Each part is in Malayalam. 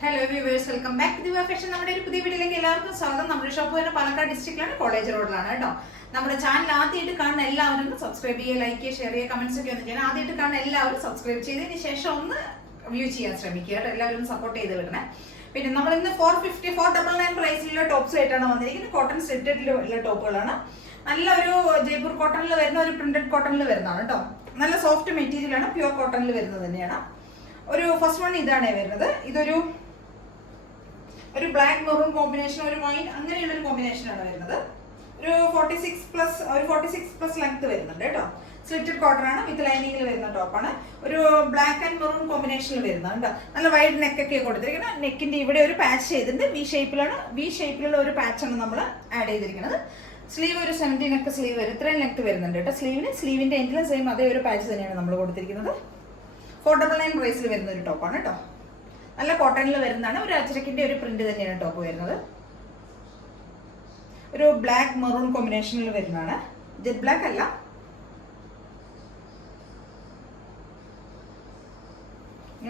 ഹലോ വ്യൂവേഴ്സ്, വെൽക്കം ബാക്ക് ദിവ ഫാഷൻ. നമ്മുടെ ഒരു പുതിയ വീഡിയോയിലേക്ക് എല്ലാവർക്കും സ്വാഗതം. നമ്മുടെ ഷോപ്പ് വരുന്ന പാലക്കാട് ഡിസ്ട്രിക്റ്റിലാണ്, കോളേജ് റോഡിലാണ് കേട്ടോ. നമ്മുടെ ചാനൽ ആദ്യമായിട്ട് കാണുന്ന എല്ലാവരും സബ്സ്ക്രൈബ് ചെയ്യുക, ലൈക്ക് ചെയ്യുക, ഷെയർ ചെയ്യുക, കമന്റ്സ് ഒക്കെ ഒന്ന് ചെയ്യാൻ. ആദ്യമായിട്ട് കാണുന്ന എല്ലാവരും സബ്സ്ക്രൈബ് ചെയ്തതിന് ശേഷം ഒന്ന് വ്യൂ ചെയ്യാൻ ശ്രമിക്കുക കേട്ടോ. എല്ലാവരും സപ്പോർട്ട് ചെയ്ത് വിടണേ. പിന്നെ നമ്മൾ ഇന്ന് 499 പ്രൈസിലുള്ള ടോപ്സ് ആയിട്ടാണ് വന്നിരിക്കുന്നത്. കോട്ടൺ സ്റ്റിറ്റഡിലുള്ള ടോപ്പുകളാണ്. നല്ല ഒരു ജയ്പൂർ കോട്ടണിൽ വരുന്ന ഒരു പ്രിന്റഡ് കോട്ടണിൽ വരുന്നതാണ് കേട്ടോ. നല്ല സോഫ്റ്റ് മെറ്റീരിയൽ ആണ്, പ്യുവർ കോട്ടണിൽ വരുന്നത് തന്നെയാണ്. ഒരു ഫസ്റ്റ് വൺ ഇതാണ് വരുന്നത്. ഇതൊരു ബ്ലാക്ക് മെറൂൺ കോമ്പിനേഷൻ, ഒരു വൈൻ അങ്ങനെയുള്ള ഒരു കോമ്പിനേഷൻ ആണ് വരുന്നത്. ഒരു 46+ ലെങ്ത് വരുന്നുണ്ട് കേട്ടോ. സ്ലിറ്റഡ് കോട്ടൺ ആണ്, വിത്ത് ലൈനിങ്ങിൽ വരുന്ന ടോപ്പാണ്. ഒരു ബ്ലാക്ക് ആൻഡ് മെറൂൺ കോമ്പിനേഷനിൽ വരുന്നുണ്ട്. നല്ല വൈഡ് നെക്കൊക്കെ കൊടുത്തിരിക്കുന്നത്. നെക്കിന്റെ ഇവിടെ ഒരു പാച്ച് ചെയ്തിട്ടുണ്ട്. വി ഷേപ്പിലുള്ള ഒരു പാച്ചാണ് നമ്മൾ ആഡ് ചെയ്തിരിക്കുന്നത്. സ്ലീവ് ഒരു 70 നെക്ക് സ്ലീവ് വരും. ഇത്രയും ലെങ്ത് വരുന്നുണ്ട് കേട്ടോ. സ്ലീവിന്റെ എൻഡിലും സെയിം അതേ ഒരു പാച്ച് തന്നെയാണ് നമ്മൾ കൊടുത്തിരിക്കുന്നത്. 499 പ്രൈസിൽ വരുന്ന ഒരു ടോപ്പാണ് കേട്ടോ. നല്ല കോട്ടണിൽ വരുന്നതാണ്. ഒരു അച്ചരക്കിന്റെ ഒരു പ്രിന്റ് തന്നെയാണ് ടോപ്പ് വരുന്നത്. ഒരു ബ്ലാക്ക് മെറൂൺ കോമ്പിനേഷനിൽ വരുന്നതാണ്. ജെറ്റ് ബ്ലാക്ക് അല്ല,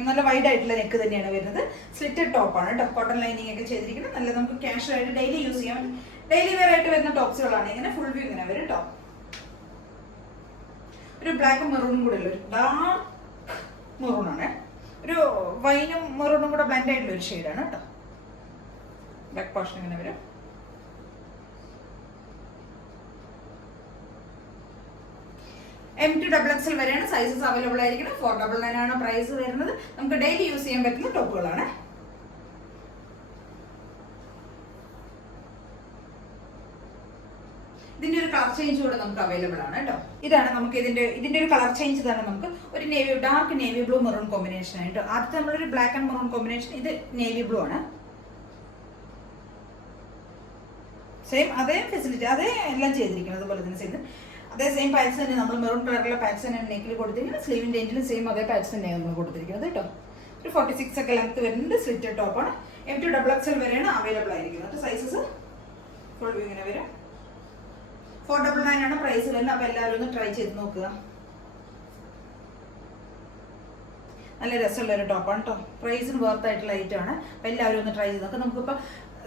നല്ല വൈഡ് ആയിട്ടുള്ള നെക്ക് തന്നെയാണ് വരുന്നത്. സ്ലിറ്റഡ് ടോപ്പാണ് കേട്ടോ. കോട്ടൺ ലൈനിങ് ഒക്കെ ചെയ്തിരിക്കുന്നത്. നല്ല നമുക്ക് ക്യാഷ് ആയിട്ട് ഡെയിലി യൂസ് ചെയ്യാൻ, ഡെയിലി വെയർ ആയിട്ട് വരുന്ന ടോപ്സുകളാണ്. ഇങ്ങനെ ഫുൾ വ്യൂ ഇങ്ങനെ വരും കേട്ടോ. ഒരു ബ്ലാക്കും മെറൂണും കൂടെ ഉള്ള ഒരു ഡാർക്ക് മെറൂൺ ആണ്. ഒരു വൈനും മെറൂണും കൂടെ ബ്ലെൻഡ് ആയിട്ടുള്ള ഒരു ഷെയ്ഡാണ് കേട്ടോ. ബാക്ക് പോർഷൻ ഇങ്ങനെ വരും. M2XXL വരെയാണ് സൈസസ് അവൈലബിൾ ആയിരിക്കുന്നത്. 499 ആണ് പ്രൈസ് വരുന്നത്. നമുക്ക് ഡെയിലി യൂസ് ചെയ്യാൻ പറ്റുന്ന ടോപ്പുകളാണ്. ഇതിന്റെ ഒരു കളർ ചേഞ്ച് കൂടെ നമുക്ക് അവൈലബിൾ ആണ് കേട്ടോ. ഇതാണ് നമുക്ക് ഇതിന്റെ ഒരു കളർ ചേഞ്ച് തന്നെ. നമുക്ക് ഒരു dark navy blue maroon combination ആയിട്ട്. ആദ്യത്തെ നമ്മളൊരു ബ്ലാക്ക് ആൻഡ് മെറൂൺ കോമ്പിനേഷൻ, ഇത് നേവി ബ്ലൂ ആണ്. സെയിം അതേ ഫെസിലിറ്റി, അതേ എല്ലാം ചെയ്തിരിക്കുന്നത്. അതുപോലെ തന്നെ ചെയ്ത് അതേ സെയിം പാച്ച് തന്നെ നമ്മൾ മെറൂൺ കളറിലുള്ള പാച്ച് തന്നെയാണ് നെക്കിൽ കൊടുത്തിരിക്കുന്നത്. സ്ലീവിന്റെ എൻഡിലും സെയിം അതേ പാച്ച് തന്നെയാണ് നമ്മൾ കൊടുത്തിരിക്കുന്നത് കേട്ടോ. ഒരു 46 ഒക്കെ ലെങ്ത് വരുന്നുണ്ട്. സ്ലിറ്റഡ് ടോപ്പാണ്. M2XXL വരെയാണ് അവൈലബിൾ ആയിരിക്കുന്നത്. സൈസസ് ഫുൾ വ്യൂ ഇങ്ങനെ വരും. 499 ആണ് പ്രൈസ് വരുന്നത്. അപ്പൊ എല്ലാവരും ഒന്ന് ട്രൈ ചെയ്ത് നോക്കുക. നല്ല രസമുള്ള ഒരു ടോപ്പാണ് കേട്ടോ. പ്രൈസിന് വർത്ത് ആയിട്ടുള്ള ഐറ്റം ആണ്. അപ്പൊ എല്ലാവരും ഒന്ന് ട്രൈ ചെയ്ത് നോക്കുക. നമുക്കിപ്പോ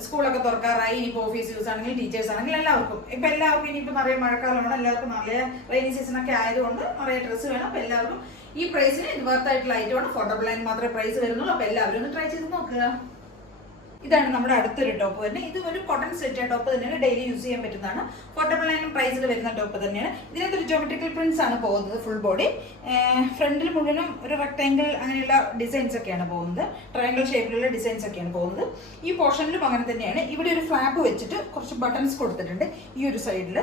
സ്കൂളൊക്കെ തുറക്കാറായി. ഇനിയിപ്പോൾ ഓഫീസ് യൂസ് ആണെങ്കിൽ, ടീച്ചേഴ്സ് ആണെങ്കിൽ എല്ലാവർക്കും ഇനിയിപ്പോൾ നിറയെ മഴക്കാലമാണ്. എല്ലാവർക്കും നല്ല റെയിനി സീസൺ ഒക്കെ ആയതുകൊണ്ട് നിറയെ ഡ്രസ്സ് വേണം. അപ്പൊ എല്ലാവർക്കും ഈ പ്രൈസിന് ഇത് വർത്ത് ആയിട്ടുള്ള ഐറ്റമാണ്. 499 മാത്രമേ പ്രൈസ് വരുന്നുള്ളൂ. അപ്പൊ എല്ലാവരും ഒന്ന് ട്രൈ ചെയ്ത് നോക്കുക. ഇതാണ് നമ്മുടെ അടുത്തൊരു ടോപ്പ് വരുന്നത്. ഇത് ഒരു കോട്ടൺ സെറ്റ് ടോപ്പ് തന്നെയാണ്. ഡെയിലി യൂസ് ചെയ്യാൻ പറ്റുന്നതാണ്. 499 പ്രൈസിൽ വരുന്ന ടോപ്പ് തന്നെയാണ്. ഇതിനകത്തൊരു ജോമെട്രിക്കൽ പ്രിന്റ്സ് ആണ് പോകുന്നത്. ഫുൾ ബോഡി ഫ്രണ്ടിൽ മുഴുവനും ഒരു റെക്ടാങ്കിൾ അങ്ങനെയുള്ള ഡിസൈൻസ് ഒക്കെയാണ് പോകുന്നത്. ട്രയാങ്കിൾ ഷേപ്പിലുള്ള ഡിസൈൻസ് ഒക്കെയാണ് പോകുന്നത്. ഈ പോർഷനിലും അങ്ങനെ തന്നെയാണ്. ഇവിടെ ഒരു ഫ്ലാപ്പ് വെച്ചിട്ട് കുറച്ച് ബട്ടൺസ് കൊടുത്തിട്ടുണ്ട്. ഈ ഒരു സൈഡിൽ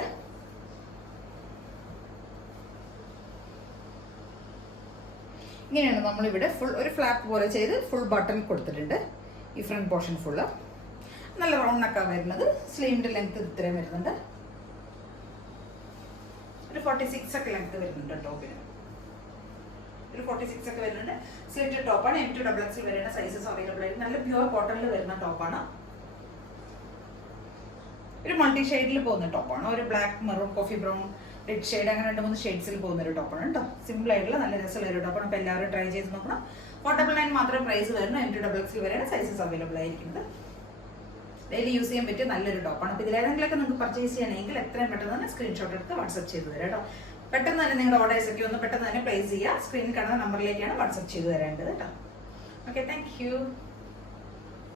ഇങ്ങനെയാണ് നമ്മളിവിടെ ഫുൾ ഒരു ഫ്ലാപ്പ് പോലെ ചെയ്ത് ഫുൾ ബട്ടൺ കൊടുത്തിട്ടുണ്ട്. ഈ ഫ്രണ്ട് പോർഷൻ ഫുള്ള് നല്ല റൗണ്ട് നെക്കാണ് വരുന്നത്. സ്ലീവിന്റെ ലെങ്ത് ഇത്രയും വരുന്നുണ്ട്. ഒരു 46 ഒക്കെ ലെങ്ത് വരുന്നുണ്ട് ടോപ്പിന്. ഒരു 46 ഒക്കെ വരുന്നുണ്ട്. സ്ലിറ്റഡ് ടോപ്പാണ്. M2XXL വരെയാണ് സൈസസ് അവൈലബിൾ ആയിട്ട്. നല്ല പ്യുവർ കോട്ടണിൽ വരുന്ന ടോപ്പാണ്. ഒരു മൾട്ടി ഷെയ്ഡിൽ പോകുന്ന ടോപ്പാണ്. ഒരു black maroon coffee brown red shade അങ്ങനെ 2-3 ഷെയ്ഡ്സിൽ പോകുന്ന ഒരു ടോപ്പാണ് കേട്ടോ. സിമ്പിൾ ആയിട്ടുള്ള നല്ല രസമുള്ള ഒരു ടോപ്പാണ്. അപ്പോൾ എല്ലാവരും ട്രൈ ചെയ്ത് നോക്കണം. 499 മാത്രമേ പ്രൈസ് വരുന്നു. M2XXL വരെയാണ് സൈസസ് അവൈലബിൾ ആയിരിക്കുന്നത്. ഡെയിലി യൂസ് ചെയ്യാൻ പറ്റിയ നല്ലൊരു ടോപ്പാണ്. അപ്പോൾ ഇതിലേതെങ്കിലുമൊക്കെ നിങ്ങൾക്ക് പർച്ചേസ് ചെയ്യണമെങ്കിൽ എത്രയും പെട്ടെന്ന് തന്നെ സ്ക്രീൻഷോട്ട് എടുത്ത് വാട്സ്ആപ്പ് ചെയ്ത് തരാം കേട്ടോ. പെട്ടെന്ന് തന്നെ നിങ്ങളുടെ ഓർഡേഴ്സ് ഒക്കെ ഒന്ന് പെട്ടെന്ന് തന്നെ പ്ലേസ് ചെയ്യുക. സ്ക്രീനിൽ കാണുന്ന നമ്പറിലേക്കാണ് വാട്സ്ആപ്പ് ചെയ്ത് തരേണ്ടത് കേട്ടോ. Okay, thank you.